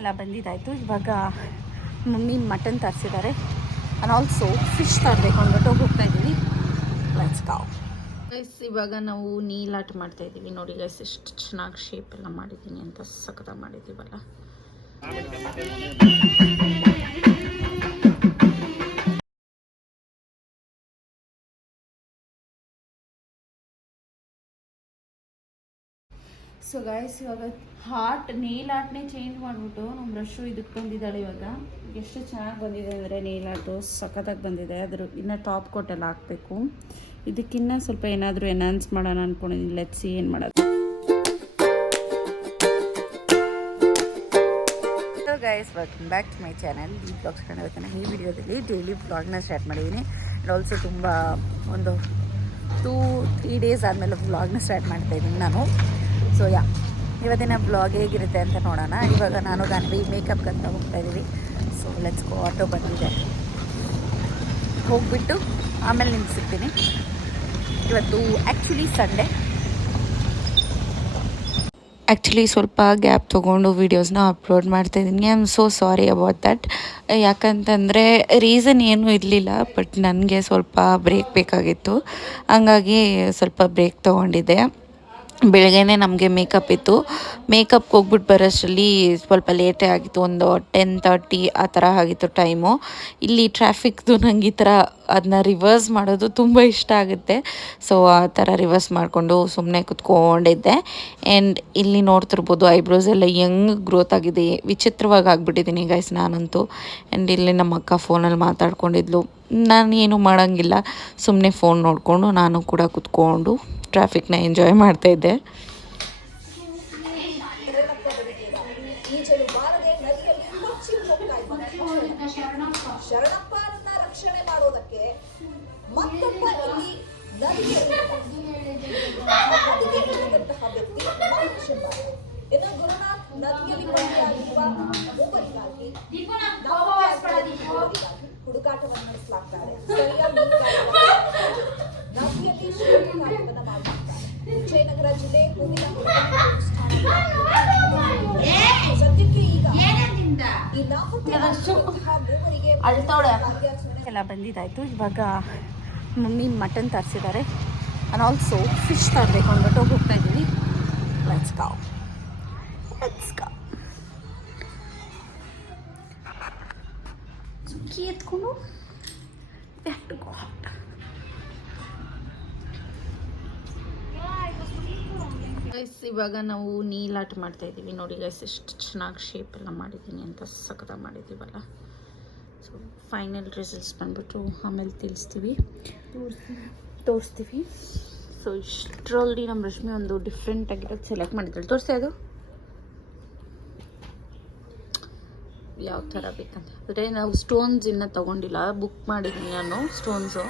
ಎಲ್ಲ ಬಂದಿದ್ದಾಯಿತು. ಇವಾಗ ಮಮ್ಮಿ ಮಟನ್ ತರಿಸಿದ್ದಾರೆ. ಆ್ಯಂಡ್ ಆಲ್ಸೋ ಫಿಶ್ ತರಬೇಕು ಅಂದ್ಬಿಟ್ಟು ಹೋಗ್ತಾ ಇದ್ದೀವಿ ಲೆಟ್ಸ್ ಕಾವ್ ಗೈಸ್ ಇವಾಗ ನಾವು ನೀಲಾಟ ಮಾಡ್ತಾ ಇದ್ದೀವಿ. ನೋಡಿ ಗೈಸ್ ಎಷ್ಟು ಚೆನ್ನಾಗಿ ಶೇಪ್ ಎಲ್ಲ ಮಾಡಿದ್ದೀನಿ ಅಂತ ಸಖತ ಮಾಡಿದ್ದೀವಲ್ಲ. ಸೊ ಗಾಯ್ಸ್ ಇವಾಗ ಹಾರ್ಟ್ ನೇಲ್ ಆರ್ಟ್ನೇ ಚೇಂಜ್ ಮಾಡಿಬಿಟ್ಟು ನಮ್ಮ ಬ್ರಷು ಇದಕ್ಕೆ ಬಂದಿದ್ದಾಳೆ ಇವಾಗ. ಎಷ್ಟು ಚೆನ್ನಾಗಿ ಬಂದಿದೆ ಅಂದರೆ ನೇಲ್ ಆರ್ಟು ಸಖತ್ತಾಗಿ ಬಂದಿದೆ. ಅದ್ರ ಇನ್ನು ಟಾಪ್ ಕೋಟೆಲ್ಲ ಹಾಕ್ಬೇಕು. ಇದಕ್ಕಿನ್ನ ಸ್ವಲ್ಪ ಏನಾದರೂ ಎನ್ಹಾನ್ಸ್ ಮಾಡೋಣ ಅಂದ್ಕೊಂಡಿದ್ದೀನಿ ಲೆಟ್ಸಿ ಏನು ಮಾಡೋದು. Guys welcome back to my channel ಈ ಬ್ಲಾಗ್ಸ್ ಕಂಡಿರ್ತಾನೆ ಈ ವಿಡಿಯೋದಲ್ಲಿ ಡೈಲಿ ಬ್ಲಾಗ್ನ ಸ್ಟಾರ್ಟ್ ಮಾಡಿದ್ದೀನಿ ಆ್ಯಂಡ್ ಆಲ್ಸೋ ತುಂಬ ಒಂದು ಟೂ ತ್ರೀ ಡೇಸ್ ಆದಮೇಲೆ ಬ್ಲಾಗ್ನ ಸ್ಟಾರ್ಟ್ ಮಾಡ್ತಾಯಿದ್ದೀನಿ ನಾನು. ಸೊ ಯಾ ಇವತ್ತಿನ ಬ್ಲಾಗ್ ಹೇಗಿರುತ್ತೆ ಅಂತ ನೋಡೋಣ. ಇವಾಗ ನಾನು ಗಾನ್ವಿ ಮೇಕಪ್ ಅಂತ ಹೋಗ್ತಾ ಇದ್ದೀವಿ ಸೊ ಲೆಟ್ಸ್ ಗೋ ಆಟೋ ಬಂದಿದೆ. ಹೋಗ್ಬಿಟ್ಟು ಆಮೇಲೆ ನಿಮ್ಗೆ ಇವತ್ತು ಆ್ಯಕ್ಚುಲಿ ಸಂಡೇ ಆ್ಯಕ್ಚುಲಿ ಸ್ವಲ್ಪ ಗ್ಯಾಪ್ ತೊಗೊಂಡು ವೀಡಿಯೋಸ್ನ ಅಪ್ಲೋಡ್ ಮಾಡ್ತಾ ಇದ್ದೀನಿ I am so sorry about that ಯಾಕಂತಂದರೆ ರೀಸನ್ ಏನೂ ಇರಲಿಲ್ಲ ಬಟ್ ನನಗೆ ಸ್ವಲ್ಪ ಬ್ರೇಕ್ ಬೇಕಾಗಿತ್ತು. ಹಂಗಾಗಿ ಸ್ವಲ್ಪ ಬ್ರೇಕ್ ತೊಗೊಂಡಿದ್ದೆ. ಬೆಳಗ್ಗೆನೇ ನಮಗೆ ಮೇಕಪ್ ಇತ್ತು. ಮೇಕಪ್ಗೆ ಹೋಗ್ಬಿಟ್ಟು ಬರೋಷ್ಟರಲ್ಲಿ ಸ್ವಲ್ಪ ಲೇಟೇ ಆಗಿತ್ತು. ಒಂದು ಟೆನ್ ತರ್ಟಿ ಆ ಥರ ಆಗಿತ್ತು ಟೈಮು ಇಲ್ಲಿ ಟ್ರಾಫಿಕ್ದು ನಂಗೆ ಈ ಥರ ಅದನ್ನ ರಿವರ್ಸ್ ಮಾಡೋದು ತುಂಬ ಇಷ್ಟ ಆಗುತ್ತೆ. ಸೊ ಆ ಥರ ರಿವರ್ಸ್ ಮಾಡಿಕೊಂಡು ಸುಮ್ಮನೆ ಕುತ್ಕೊಂಡಿದ್ದೆ. ಆ್ಯಂಡ್ ಇಲ್ಲಿ ನೋಡ್ತಿರ್ಬೋದು ಐಬ್ರೋಸ್ ಎಲ್ಲ ಹೆಂಗ್ ಗ್ರೋತ್ ಆಗಿದೆ. ವಿಚಿತ್ರವಾಗಿ ಆಗಿಬಿಟ್ಟಿದ್ದೀನಿ ಗೈಸ್ ನಾನಂತೂ. ಆ್ಯಂಡ್ ಇಲ್ಲಿ ನಮ್ಮ ಅಕ್ಕ ಫೋನಲ್ಲಿ ಮಾತಾಡ್ಕೊಂಡಿದ್ಲು. ನಾನು ಮಾಡೋಂಗಿಲ್ಲ. ಸುಮ್ಮನೆ ಫೋನ್ ನೋಡಿಕೊಂಡು ನಾನು ಕೂಡ ಕುತ್ಕೊಂಡು ಟ್ರಾಫಿಕ್ನ ಎಂಜಾಯ್ ಮಾಡ್ತಾಯಿದ್ದೆ ವಿಜಯನಗರ ಜಿಲ್ಲೆ ಸದ್ಯಕ್ಕೆ ಈಗ ಈ ಮೂವರಿಗೆ ಎಲ್ಲ ಬಂದಿದ್ದಾಯಿತು. ಇವಾಗ ಮಮ್ಮಿ ಮಟನ್ ತರಿಸಿದ್ದಾರೆ. ಆ್ಯಂಡ್ ಆಲ್ಸೋ ಫಿಶ್ ತರಬೇಕು ಅಂದ್ಬಿಟ್ಟು ಹೋಗ್ತಾ ಇದ್ದೀವಿ ಲೆಟ್ಸ್ ಕಾವ್ ಲೆಟ್ಸ್ ಕಾವ್ ಸುಕ್ಕಿ ಎತ್ಕೊಂಡು ಬ್ಯಾಕ್ ಟು ಗಾಟ್ ಗೈಸ್ ಇವಾಗ ನಾವು ನೀಲಾಟ ಮಾಡ್ತಾ ಇದ್ದೀವಿ. ನೋಡಿ ಗೈಸ್ ಎಷ್ಟು ಚೆನ್ನಾಗಿ ಶೇಪ್ ಎಲ್ಲ ಮಾಡಿದ್ದೀನಿ ಅಂತ ಸಖತ ಮಾಡಿದ್ದೀವಲ್ಲ. ಸೊ ಫೈನಲ್ ರಿಸಲ್ಟ್ಸ್ ಬಂದ್ಬಿಟ್ಟು ಆಮೇಲೆ ತಿಳಿಸ್ತೀವಿ. ತೋರಿಸ್ತೀವಿ. ಸೊ ಇಷ್ಟರಲ್ಲಿ ನಮ್ಮ ರಶ್ಮಿ ಒಂದು ಡಿಫ್ರೆಂಟ್ ಆಗಿರೋದು ಸೆಲೆಕ್ಟ್ ಮಾಡಿದ್ದಾಳೆ. ತೋರಿಸಿ ಅದು ಯಾವ ಥರ ಬೇಕಂತ. ಅಂದರೆ ನಾವು ಸ್ಟೋನ್ಸ್ ಇನ್ನೂ ತೊಗೊಂಡಿಲ್ಲ. ಬುಕ್ ಮಾಡಿದ್ದೀನಿ ನಾನು ಸ್ಟೋನ್ಸು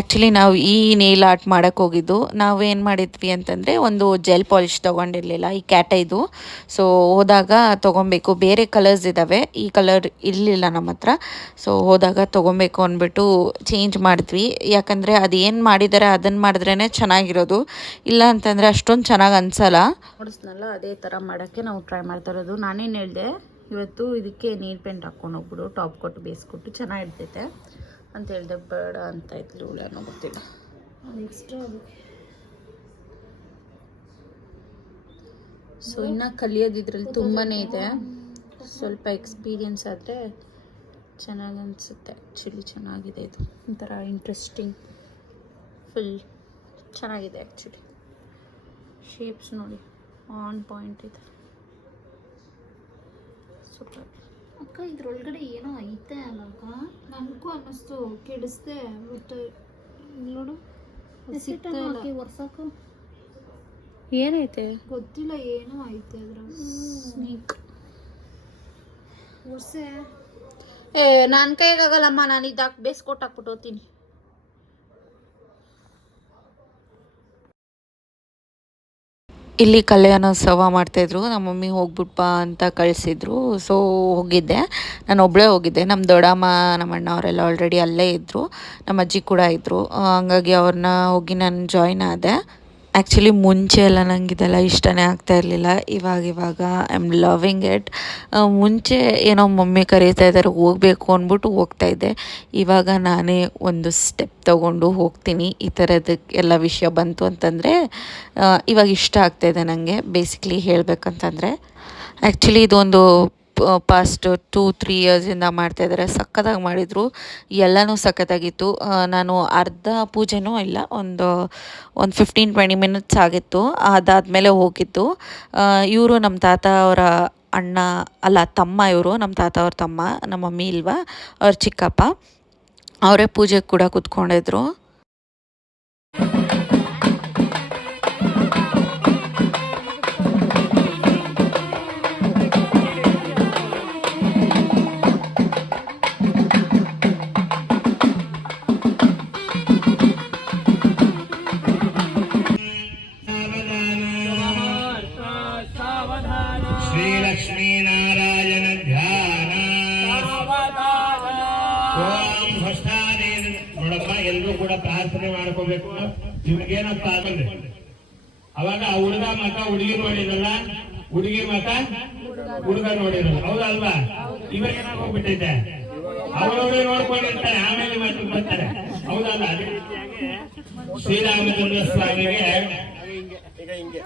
ಆ್ಯಕ್ಚುಲಿ ನಾವು ಈ ನೇಲ್ ಆರ್ಟ್ ಮಾಡೋಕ್ಕೆ ಹೋಗಿದ್ದು. ನಾವು ಏನು ಮಾಡಿದ್ವಿ ಅಂತಂದರೆ ಒಂದು ಜೆಲ್ ಪಾಲಿಷ್ ತೊಗೊಂಡಿರಲಿಲ್ಲ, ಈ ಕ್ಯಾಟೈದು ಸೊ ಹೋದಾಗ ತೊಗೊಬೇಕು. ಬೇರೆ ಕಲರ್ಸ್ ಇದ್ದಾವೆ ಈ ಕಲರ್ ಇರಲಿಲ್ಲ ನಮ್ಮ ಹತ್ರ. ಸೊ ಹೋದಾಗ ತೊಗೊಬೇಕು ಅಂದ್ಬಿಟ್ಟು ಚೇಂಜ್ ಮಾಡಿದ್ವಿ. ಯಾಕಂದರೆ ಅದು ಏನು ಮಾಡಿದ್ದಾರೆ ಅದನ್ನು ಮಾಡಿದ್ರೇ ಚೆನ್ನಾಗಿರೋದು. ಇಲ್ಲ ಅಂತಂದರೆ ಅಷ್ಟೊಂದು ಚೆನ್ನಾಗಿ ಅನಿಸಲ್ಲ. ನೋಡಿಸ್ನಲ್ಲ, ಅದೇ ಥರ ಮಾಡೋಕ್ಕೆ ನಾವು ಟ್ರೈ ಮಾಡ್ತಾ ಇರೋದು. ನಾನೇನು ಹೇಳಿದೆ, ಇವತ್ತು ಇದಕ್ಕೆ ನೀರು ಪೇಂಟ್ ಹಾಕ್ಕೊಂಡು ಹೋಗ್ಬಿಡು. ಟಾಪ್ ಕೊಟ್ಟು ಬೇಯಿಸ್ಕೊಟ್ಟು ಚೆನ್ನಾಗಿರ್ತೈತೆ. ಅಂತ ಹೇಳಿದೆ ಬೇಡ ಅಂತ ಇದ್ಲು ಏನೋ ಗೊತ್ತಿಲ್ಲ. ನೆಕ್ಸ್ಟ್ ಸೊ ಇನ್ನು ಕಲಿಯೋದಿದ್ರಲ್ಲಿ ತುಂಬಾ ಇದೆ. ಸ್ವಲ್ಪ ಎಕ್ಸ್ಪೀರಿಯನ್ಸ್ ಆದರೆ ಚೆನ್ನಾಗಿ ಅನಿಸುತ್ತೆ. ಆ್ಯಕ್ಚುಲಿ ಚೆನ್ನಾಗಿದೆ ಇದು. ಒಂಥರ ಇಂಟ್ರೆಸ್ಟಿಂಗ್ ಫುಲ್ ಚೆನ್ನಾಗಿದೆ ಆ್ಯಕ್ಚುಲಿ ಶೇಪ್ಸ್ ನೋಡಿ ಆನ್ ಪಾಯಿಂಟ್ ಇದೆ. ಸೂಪರ್ ಅಕ್ಕ ಇದ್ರೊಳಗಡೆ ಏನೋ ಐತೆ ಅನ್ನಿಸ್ತು ಕೆಡಿಸ್ದೆ ಬಟ್ ನೋಡು ಹಾಕಿ ಒರ್ಸಕ್ಕ ಏನೈತೆ? ಗೊತ್ತಿಲ್ಲ ಏನೋ ಐತೆ ಅದ್ರ ಸ್ನೇಕ್ ಒರ್ಸೆ ಏ ನನ್ನ ಕೈಗಾಗಲ್ಲಮ್ಮ ನಾನು ಇದಾಕ್ ಬೇಸ್ಕೊಟ್ಟು ಹಾಕ್ಬಿಟ್ಟು ಹೋಗ್ತೀನಿ. ಇಲ್ಲಿ ಕಲ್ಯಾಣೋತ್ಸವ ಮಾಡ್ತಾಯಿದ್ರು, ನಮ್ಮ ಮಮ್ಮಿ ಹೋಗ್ಬಿಟ್ಟು ಅಂತ ಕಳಿಸಿದ್ರು. ಸೊ ಹೋಗಿದ್ದೆ. ನಾನು ಒಬ್ಬಳೇ ಹೋಗಿದ್ದೆ. ನಮ್ಮ ದೊಡ್ಡಮ್ಮ ನಮ್ಮ ಅಣ್ಣ ಅವರೆಲ್ಲ ಆಲ್ರೆಡಿ ಅಲ್ಲೇ ಇದ್ದರು ನಮ್ಮ ಅಜ್ಜಿ ಕೂಡ ಇದ್ದರು ಹಂಗಾಗಿ ಅವ್ರನ್ನ ಹೋಗಿ ನಾನು ಜಾಯ್ನ್ ಆದೆ. ಆ್ಯಕ್ಚುಲಿ ಮುಂಚೆ ಎಲ್ಲ ನಂಗೆ ಇದೆಲ್ಲ ಇಷ್ಟನೇ ಆಗ್ತಾ ಇರಲಿಲ್ಲ. ಇವಾಗ ಇವಾಗ ಐ ಆಮ್ ಲವಿಂಗ್ ಇಟ್ ಮುಂಚೆ ಏನೋ ಮಮ್ಮಿ ಕರೀತಾ ಇದ್ದಾರೆ ಹೋಗಬೇಕು ಅಂದ್ಬಿಟ್ಟು ಹೋಗ್ತಾ ಇದ್ದೆ. ಇವಾಗ ನಾನೇ ಒಂದು ಸ್ಟೆಪ್ ತಗೊಂಡು ಹೋಗ್ತೀನಿ. ಈ ಥರದಕ್ಕೆ ಎಲ್ಲ ವಿಷಯ ಬಂತು ಅಂತಂದರೆ ಇವಾಗ ಇಷ್ಟ ಆಗ್ತಾಯಿದೆ ನನಗೆ ಬೇಸಿಕ್ಲಿ ಹೇಳಬೇಕಂತಂದರೆ ಆ್ಯಕ್ಚುಲಿ ಇದೊಂದು ಪಾಸ್ಟ್ ಟೂ ತ್ರೀ ಇಯರ್ಸಿಂದ ಮಾಡ್ತಾಯಿದ್ದಾರೆ ಸಖತ್ತಾಗಿ ಮಾಡಿದರು. ಎಲ್ಲನೂ ಸಖತ್ತಾಗಿತ್ತು. ನಾನು ಅರ್ಧ ಪೂಜೆನೂ ಇಲ್ಲ, ಒಂದು ಒಂದು ಫಿಫ್ಟೀನ್ ಟ್ವೆಂಟಿ ಮಿನಿಟ್ಸ್ ಆಗಿತ್ತು. ಅದಾದಮೇಲೆ ಹೋಗಿದ್ದು. ಇವರು ನಮ್ಮ ತಾತ ಅವರ ಅಣ್ಣ, ಅಲ್ಲ, ತಮ್ಮ ಇವರು ನಮ್ಮ ತಾತ ಅವ್ರ ತಮ್ಮ ನಮ್ಮ ಮಮ್ಮಿ ಇಲ್ವಾ, ಅವ್ರ ಚಿಕ್ಕಪ್ಪ, ಅವರೇ ಪೂಜೆಗೆ ಕೂಡ ಕೂತ್ಕೊಂಡಿದ್ರು. ಇವ್ರಿಗೇನಪ್ಪ ಆಗಲ್ಲ ಅವಾಗ ಆ ಹುಡುಗ ಮಕ ಹುಡುಗಿ ನೋಡಿರಲ್ಲ ಹುಡುಗಿ ಮಕ ಹುಡುಗ ನೋಡಿರಲ್ಲ ಹೌದಲ್ವಾ? ಇವ್ರಿಗೇನಾಗೋಗ್ಬಿಟ್ಟೈತೆ ಅವರವರೇ ನೋಡ್ಕೊಂಡಿರ್ತಾರೆ, ಆಮೇಲೆ ಮತ್ತೆ ಬರ್ತಾರೆ. ಹೌದಲ್ಲ? ಶ್ರೀರಾಮಚಂದ್ರ ಸ್ವಾಮಿಗೆ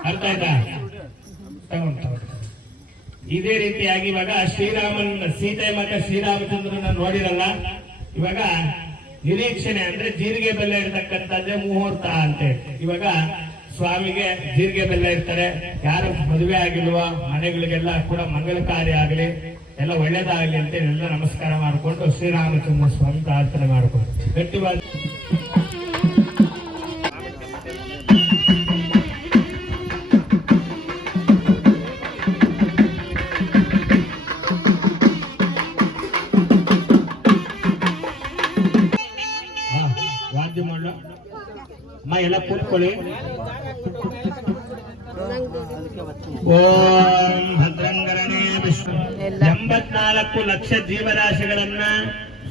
ಅರ್ಥ ಆಯ್ತಾ? ಇದೇ ರೀತಿಯಾಗಿ ಇವಾಗ ಶ್ರೀರಾಮನ್ ಸೀತೆ ಮತ್ತೆ ಶ್ರೀರಾಮಚಂದ್ರನ ನೋಡಿರಲ್ಲ? ಇವಾಗ ನಿರೀಕ್ಷಣೆ ಅಂದ್ರೆ ಜೀರಿಗೆ ಬೆಲ್ಲ ಇರ್ತಕ್ಕಂಥದ್ದೇ ಮುಹೂರ್ತ ಅಂತ. ಇವಾಗ ಸ್ವಾಮಿಗೆ ಜೀರಿಗೆ ಬೆಲ್ಲ ಇರ್ತಾರೆ ಯಾರು ಮದುವೆ ಆಗಿಲ್ವಾ, ಮನೆಗಳಿಗೆಲ್ಲ ಕೂಡ ಮಂಗಲ ಕಾರ್ಯ ಆಗಲಿ, ಎಲ್ಲ ಒಳ್ಳೇದಾಗಲಿ ಅಂತ ಎಲ್ಲ ನಮಸ್ಕಾರ ಮಾಡಿಕೊಂಡು ಶ್ರೀರಾಮಚಂದ್ರ ಸ್ವಾಮಿ ಪ್ರಾರ್ಥನೆ ಮಾಡಿಕೊಂಡು. ಗಟ್ಟಿವಾದ ಓಂ ಭದ್ರಂಗರಣೇ ವಿಷ್ಣು ಎಂಬತ್ನಾಲ್ಕು ಲಕ್ಷ ಜೀವರಾಶಿಗಳನ್ನ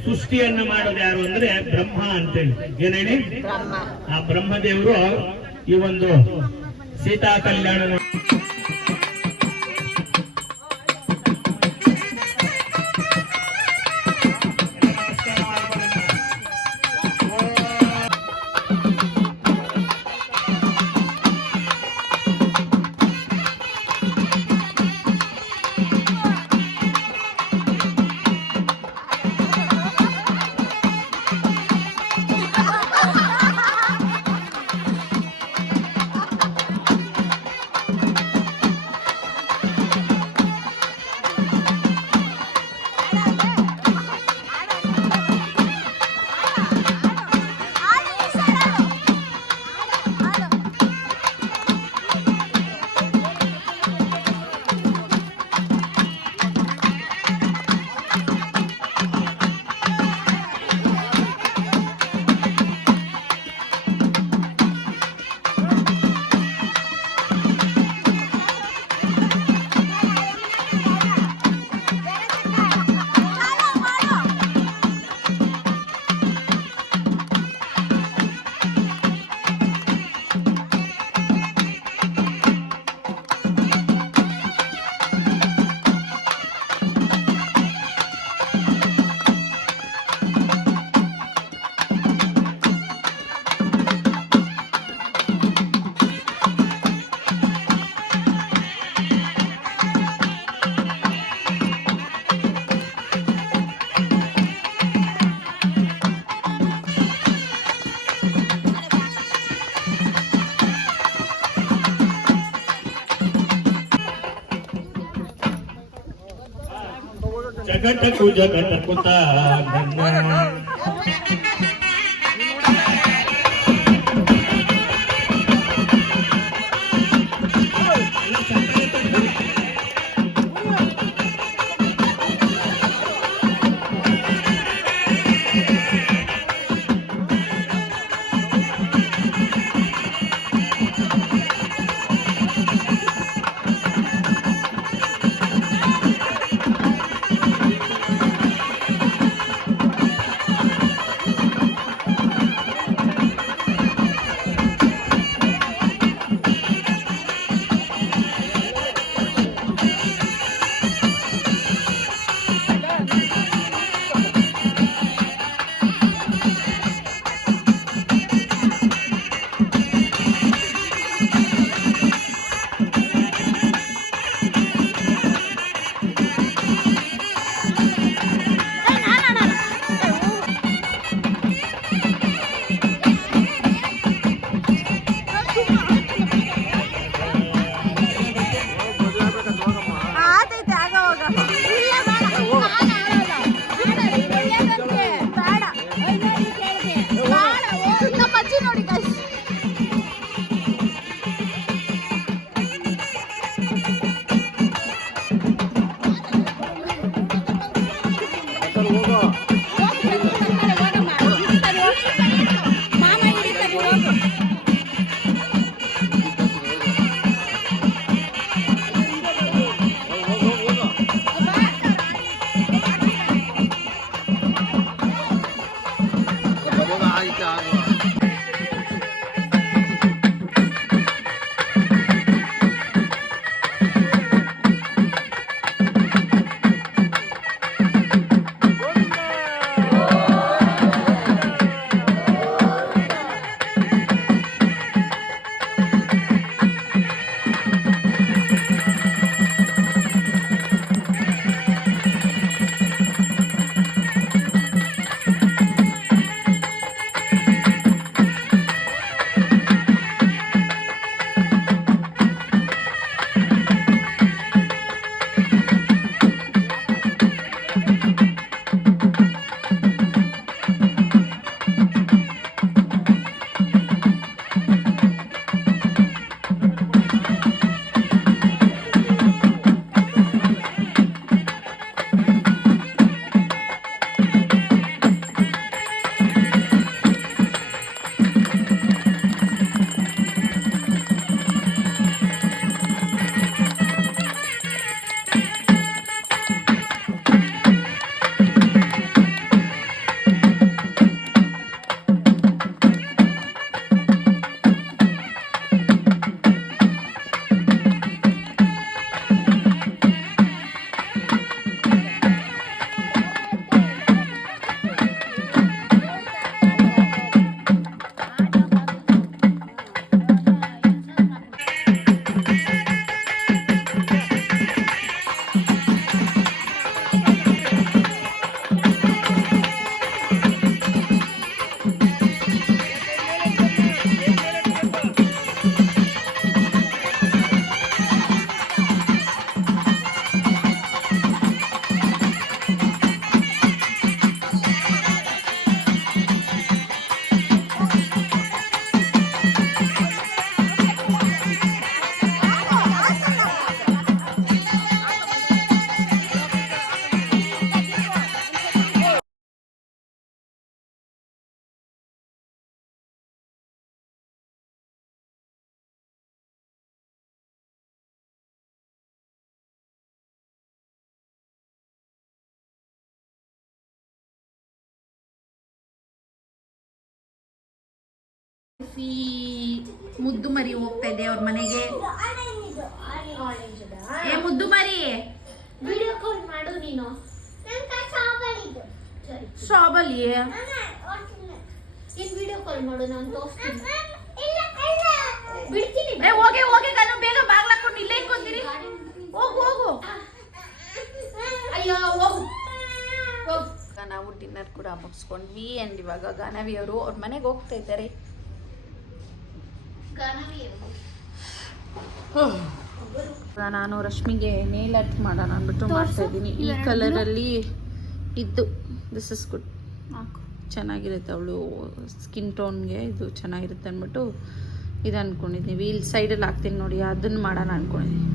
ಸೃಷ್ಟಿಯನ್ನು ಮಾಡೋದು ಯಾರು ಅಂದ್ರೆ ಬ್ರಹ್ಮ ಅಂತೇಳಿ. ಏನೇಳಿ? ಆ ಬ್ರಹ್ಮದೇವರು ಈ ಒಂದು ಸೀತಾ ಕಲ್ಯಾಣ ಜಗತ್ತಕು ಜಗತ್ತಕುತ ಸಾಹಿತ್ಯ ಆಗುವ ಸೋಫಿ ಮುದ್ದು ಮರಿ ಹೋಗ್ತಾ ಇದೆ ಅವ್ರ ಮನೆಗೆ. ಏ ಮುದ್ದು ಮರಿ. ವಿಡಿಯೋ ಕಾಲ್ ಮಾಡು ನೀನು. ಸ್ಟ್ರಾಬಲಿ ಇನ್ ವಿಡಿಯೋ ಕಾಲ್ ಮಾಡು ನಾನು ತೋರಿಸ್ತೀನಿ. ಬಿಡ್ತೀನಿ. ಏ ಹೋಗಿ ಹೋಗಿ ನಾನು ಬೇಗ ಬಾಗ್ಲಾಕೊಂಡು ಇಲ್ಲೇ ಇಟ್ಕೊಂತೀರಿ ಹೋಗು ಹೋಗು. ಅಯ್ಯೋ ಹೋಗು. ಹೋಗು ನಾವು ಡಿನ್ನರ್ ಕೂಡ ಮುಗಿಸ್ಕೊಂಡ್ವಿ ಅಂಡ್ ಇವಾಗ ಗಾನವಿ ಅವರು ಅವ್ರ ಮನೆಗೆ ಹೋಗ್ತಾ ಇದ್ದಾರೆ. ನಾನು ರಶ್ಮಿಗೆ ನೇಲ್ ಆರ್ಟ್ ಮಾಡೋಣ ಅಂದ್ಬಿಟ್ಟು ಮಾಡ್ತಾ ಇದ್ದೀನಿ. ಈ ಕಲರ್ ಕಲರಲ್ಲಿ ಇದ್ದು. ದಿಸ್ ಇಸ್ ಗುಡ್ ಚೆನ್ನಾಗಿರುತ್ತೆ ಅವಳು. ಸ್ಕಿನ್ ಟೋನ್ಗೆ ಇದು ಚೆನ್ನಾಗಿರುತ್ತೆ ಅಂದ್ಬಿಟ್ಟು ಇದು ಅಂದ್ಕೊಂಡಿದ್ದೀವಿ ಇಲ್ಲಿ ಸೈಡಲ್ಲಿ ಹಾಕ್ತೀನಿ ನೋಡಿ. ಅದನ್ನು ಮಾಡೋಣ ಅಂದ್ಕೊಂಡಿದ್ದೀನಿ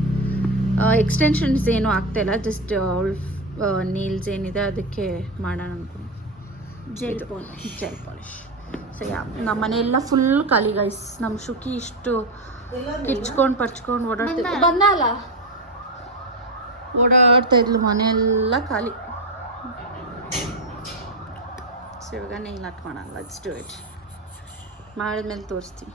ಎಕ್ಸ್ಟೆನ್ಷನ್ಸ್ ಏನೂ ಇಲ್ಲ. ಜಸ್ಟ್ ಅವಳು ನೀಲ್ಸ್ ಏನಿದೆ ಅದಕ್ಕೆ ಮಾಡೋಣ ಅಂದ್ಕೊಂಡು gel gel polish so yeah ನಮ್ಮ ಮನೆಯೆಲ್ಲ ಫುಲ್ ಖಾಲಿ ಗೈಸ್ ನಮ್ಮ ಶುಕಿ ಇಷ್ಟು ಕಿಚ್ಕೊಂಡು ಪರ್ಚ್ಕೊಂಡು ಓಡಾಡ್ತಿದ್ಲು. ಬಂದಲ್ಲ ಓಡಾಡ್ತಾ ಇದ್ಲು ಮನೆಯೆಲ್ಲ ಖಾಲಿ. ಸೊ ಇವಾಗ ನೀನು ಮಾಡೋಣ ಲೆಟ್ಸ್ ಡೂ ಇಟ್ ಮಾಡಿದ್ಮೇಲೆ ತೋರಿಸ್ತೀನಿ.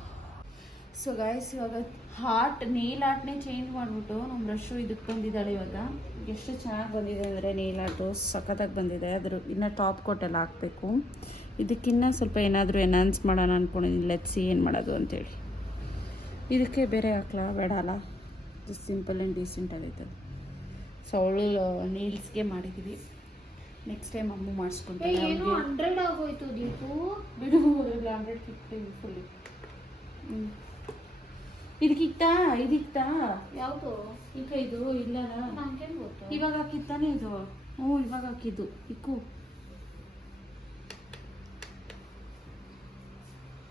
ಸೊ ಗಾಯ್ಸ್ ಇವಾಗ ಹಾರ್ಟ್ ನೇಲ್ ಆರ್ಟ್ನೇ ಚೇಂಜ್ ಮಾಡಿಬಿಟ್ಟು ನಮ್ಮ ರಶ್ಶು ಇದಕ್ಕೆ ಬಂದಿದ್ದಾಳೆ ಇವಾಗ. ಎಷ್ಟು ಚೆನ್ನಾಗಿ ಬಂದಿದೆ ಅಂದರೆ ನೇಲ್ ಆರ್ಟು ಸಖತ್ತಾಗಿ ಬಂದಿದೆ. ಅದ್ರ ಇನ್ನು ಟಾಪ್ ಕೋಟೆಲ್ಲ ಹಾಕಬೇಕು. ಇದಕ್ಕಿನ್ನ ಸ್ವಲ್ಪ ಏನಾದರೂ ಎನ್ಹಾನ್ಸ್ ಮಾಡೋಣ ಅಂದ್ಕೊಂಡಿದ್ದೀನಿ ಲೆಟ್ಸಿ ಏನು ಮಾಡೋದು ಅಂತೇಳಿ. ಇದಕ್ಕೆ ಬೇರೆ ಹಾಕ್ಲಾ? ಬೇಡ ಅಲ್ಲ? ಜಸ್ಟ್ ಸಿಂಪಲ್ ಆ್ಯಂಡ್ ಡೀಸೆಂಟ್ ಆಗೈತೆ ಅದು ಸೊ ಅವಳು ನೀಲ್ಸ್ಗೆ ಮಾಡಿದ್ದೀವಿ ನೆಕ್ಸ್ಟ್ ಟೈಮ್ ಅಮ್ಮ ಮಾಡಿಸ್ಕೊಂತಾರೆ ಏನೋ ಹಂಡ್ರೆಡ್ ಆಗೋಯ್ತು ದೀಪು. ಬಿಡು ಹಂಡ್ರೆಡ್ ಫಿಫ್ಟಿ ಫುಲ್ಲಿ ಹ್ಞೂ ಇದಕ್ಕಿತ್ತಾ ಇದಿತ್ತಾ ಯಾವುದು? ಈಗ ಇದು ಇಲ್ಲ ನಂಗೇನು ಗೊತ್ತು? ಇವಾಗ ಹಾಕಿತ್ತಾನೆ ಇದು. ಹ್ಞೂ ಇವಾಗ ಹಾಕಿದ್ದು. ಇಕ್ಕು.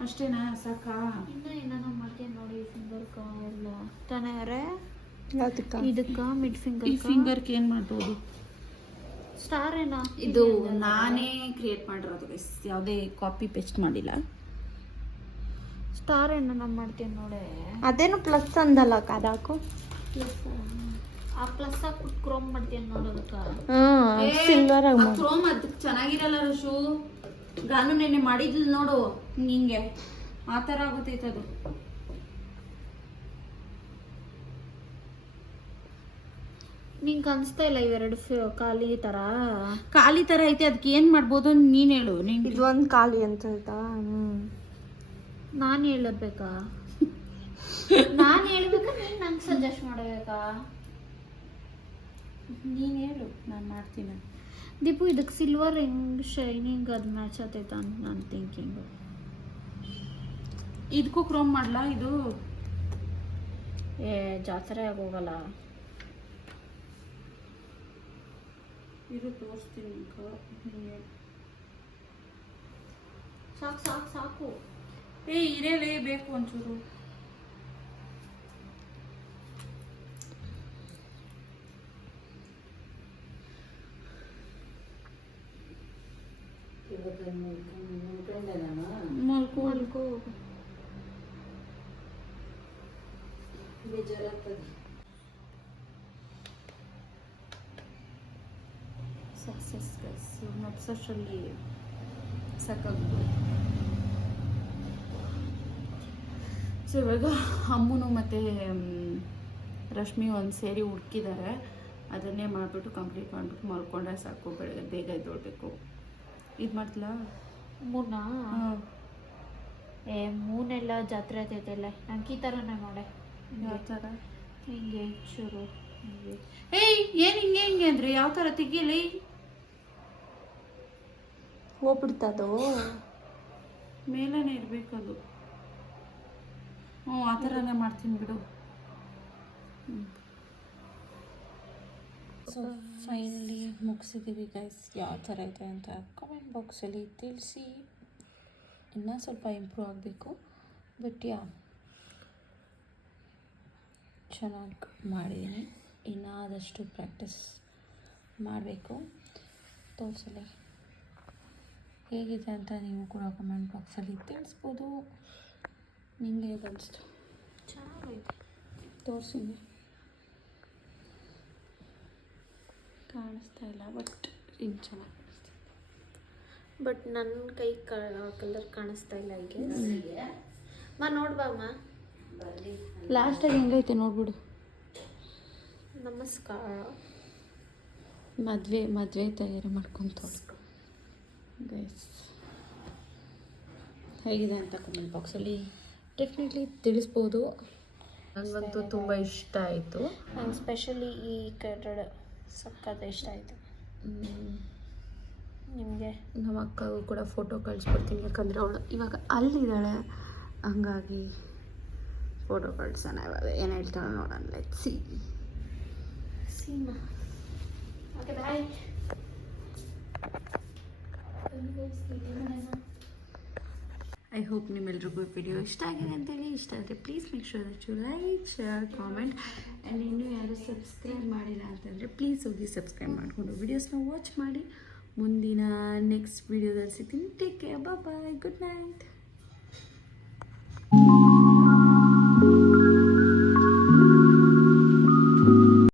ಅಷ್ಟೇನಾ? ಸಾಕಾ? ಇನ್ನ ಏನಾನ ಮಾಡ್ತೀನಿ ನೋಡಿ ಫಿಂಗರ್ ಕಾ ಎಲ್ಲ. ತಾನೇ ಯಾವ್ದಕ್ಕ ಇದಕ್ಕ ಮಿಡ್ ಫಿಂಗರ್ ಫಿಂಗರ್ ಫಿಂಗರ್ಗೆ ಏನು ಮಾಡ್ಬೋದು? ಸ್ಟಾರ್ ಏನಾ? ಇದು ನಾನೇ ಕ್ರಿಯೇಟ್ ಮಾಡಿರೋದು ಗೈಸ್ ಯಾವುದೇ ಕಾಪಿ ಪೇಸ್ಟ್ ಮಾಡಿಲ್ಲ. ಸ್ಟಾರ್ ಅಣ್ಣ ನಾ ಮಾಡ್ತೀನಿ ನೋಡಿ. ಅದೇನು ಪ್ಲಸ್ ಅಂದಲ್ಲ ಕದಾಕು ಪ್ಲಸ್ ಆ ಪ್ಲಸ್ ಹಾಕ್ಬಿಟ್ಟು ಕ್ರೋಮ್ ಮಾಡ್ತೀನಿ ನೋಡೋದಕ್ಕ ಹ್ಮ್ ಸಿಲ್ವರ್ ಆಗಿ. ಕ್ರೋಮ್ ಅದಕ್ಕೆ ಚೆನ್ನಾಗಿರಲ್ಲ ರಶು ಗಾನು ನೆನ್ನೆ ಮಾಡಿದ್ಲು ನೋಡು ಹಿಂಗೆ. ಆ ಥರ ಆಗುತ್ತೈತೆ ಅದು. ನಿಂಗೆ ಅನಿಸ್ತಾ ಇಲ್ಲ ಇವೆರಡು ಖಾಲಿ ತರ ಖಾಲಿ ತರ ಐತೆ ಅದಕ್ಕೆ ಏನ್ ಮಾಡ್ಬೋದು ನೀನ್ ಹೇಳು ನಿಂಗೆ. ಇದು ಒಂದ್ ಖಾಲಿ ಅಂತ ಆಯ್ತಾ? ಹ್ಮ್. ನಾನು ಹೇಳಬೇಕಾ? ನಾನು ಹೇಳ್ಬೇಕಾ? ನೀನು ನಂಗೆ ಸಜೆಸ್ಟ್ ಮಾಡಬೇಕಾ? ನೀನು ಹೇಳು ನಾನು ಮಾಡ್ತೀನಿ. ದೀಪು ಇದಕ್ಕೆ ಸಿಲ್ವರ್ ಹೆಂಗ್ ಶೈನಿಂಗ್ ಅದು ಮ್ಯಾಚ್ ಆತೈತ ಅಂತ ನಾನು ಥಿಂಕಿಂಗ್ ಇದಕ್ಕೂ ಕ್ರೋಮ್ ಮಾಡ್ಲಾ ಇದು? ಏ ಜಾತ್ರೆ ಆಗೋಗಲ್ಲ. ಇದು ತೋರಿಸ್ತೀನಿ. ಸಾಕು ಸಾಕು ಸಾಕು. ಏ ಇರೇಲೇ ಬೇಕು ಒಂಚೂರು ಮಲ್ಕೋ ಮಲ್ಕೋ ಸಕ್ಸಸ್ ಗೈಸ್ ನಟ್ಸಲ್ಲಿ ಸಾಕಾಗ್ಬೋದು ಸೊ ಇವಾಗ ಅಮ್ಮನು ಮತ್ತು ರಶ್ಮಿ ಒಂದು ಸೇರಿ ಹುಡ್ಕಿದ್ದಾರೆ ಅದನ್ನೇ ಮಾಡಿಬಿಟ್ಟು ಕಂಪ್ಲೀಟ್ ಮಾಡಿಬಿಟ್ಟು ಮಲ್ಕೊಂಡ್ರೆ ಸಾಕು ಬೆಳಗ್ಗೆ ಬೇಗ ಎದ್ದೊಳ್ಬೇಕು ಇದು ಮಾಡ್ತಿಲ್ಲ? ಮೂರ್ನ? ಏ ಮೂನೆಲ್ಲ ಜಾತ್ರೆ ಆಗ್ತೈತೆಲ್ಲ ನಂಗೆ ಈ ಥರನೇ ಮಾಡೆ ಯಾವ ಥರ ಹಿಂಗೆ ಶುರು ಹಿಂಗೆ. ಏಯ್ ಏನು ಹಿಂಗೆ ಹಿಂಗೆ ಅಂದರೆ? ಯಾವ ಥರ ತೆಗಿಯಲಿ ಹೋಗ್ಬಿಡ್ತದೋ? ಮೇಲೇ ಇರಬೇಕದು. ಥರನೇ ಮಾಡ್ತೀನಿ ಬಿಡು. ಸೊ ಫೈನಲಿ ಮುಗಿಸಿದ್ದೀವಿ ಗೈಸ್ ಯಾವ ಥರ ಇದೆ ಅಂತ ಕಮೆಂಟ್ ಬಾಕ್ಸಲ್ಲಿ ತಿಳಿಸಿ. ಇನ್ನೂ ಸ್ವಲ್ಪ ಇಂಪ್ರೂವ್ ಆಗಬೇಕು. ಬಟ್ ಯಾ ಚೆನ್ನಾಗಿ ಮಾಡಿದ್ದೀನಿ ಇನ್ನೂ ಆದಷ್ಟು ಪ್ರಾಕ್ಟೀಸ್ ಮಾಡಬೇಕು. ತೋರಿಸಲಿ. ಹೇಗಿದೆ ಅಂತ ನೀವು ಕೂಡ ಕಮೆಂಟ್ ಬಾಕ್ಸಲ್ಲಿ ತಿಳಿಸ್ಬೋದು. ನಿಮಗೆ ಅನಿಸ್ತು ಚೆನ್ನಾಗೈತೆ. ತೋರಿಸಿನಿ. ಕಾಣಿಸ್ತಾ ಇಲ್ಲ ಬಟ್ ಇನ್ನು ಚೆನ್ನಾಗಿ ಬಟ್ ನನ್ನ ಕೈ ಕಲರ್ ಕಾಣಿಸ್ತಾ ಇಲ್ಲ ಈಗ ಮಾ ನೋಡ್ಬಮ್ಮ ಲಾಸ್ಟಾಗಿ ಹೆಂಗೈತೆ ನೋಡ್ಬಿಡು. ನಮಸ್ಕಾರ. ಮದುವೆ ಮದುವೆ ತಯಾರಿ ಮಾಡ್ಕೊಂತೋಳು ಗೈಸ್ ಹೇಗಿದೆ ಅಂತ ಕಮೆಂಟ್ ಬಾಕ್ಸಲ್ಲಿ ಡೆಫಿನೆಟ್ಲಿ ತಿಳಿಸ್ಬೋದು. ನನಗಂತೂ ತುಂಬ ಇಷ್ಟ ಆಯಿತು. ನಂಗೆ ಸ್ಪೆಷಲಿ ಈ ಕಟ್ಟಡ ಸಕ್ಕತ್ತ ಇಷ್ಟ ಆಯಿತು. ನಿಮಗೆ? ನಮ್ಮ ಅಕ್ಕಗೂ ಕೂಡ ಫೋಟೋ ಕಳಿಸ್ಕೊಡ್ತೀನಿ ಯಾಕಂದರೆ ಅವಳು ಇವಾಗ ಅಲ್ಲಿದ್ದಾಳೆ. ಹಂಗಾಗಿ ಫೋಟೋ ಕಳ್ಸೋಣ ಇವಾಗ. ಏನು ಹೇಳ್ತಾಳೆ ನೋಡೋಣ. Like C Seema. Okay bye I hope ನಿಮ್ಮೆಲ್ರಿಗೂ ವಿಡಿಯೋ ಇಷ್ಟ ಆಗಿದೆ ಅಂತೇಳಿ. ಇಷ್ಟ ಆದರೆ please make sure that you like share comment and ಇನ್ನೂ ಯಾರು ಸಬ್ಸ್ಕ್ರೈಬ್ ಮಾಡಿಲ್ಲ ಅಂತಂದರೆ ಪ್ಲೀಸ್ ಹೋಗಿ ಸಬ್ಸ್ಕ್ರೈಬ್ ಮಾಡಿಕೊಂಡು ವೀಡಿಯೋಸ್ನ ವಾಚ್ ಮಾಡಿ. ಮುಂದಿನ ನೆಕ್ಸ್ಟ್ ವಿಡಿಯೋದಲ್ಲಿ ಸಿಗ್ತೀನಿ take care bye good night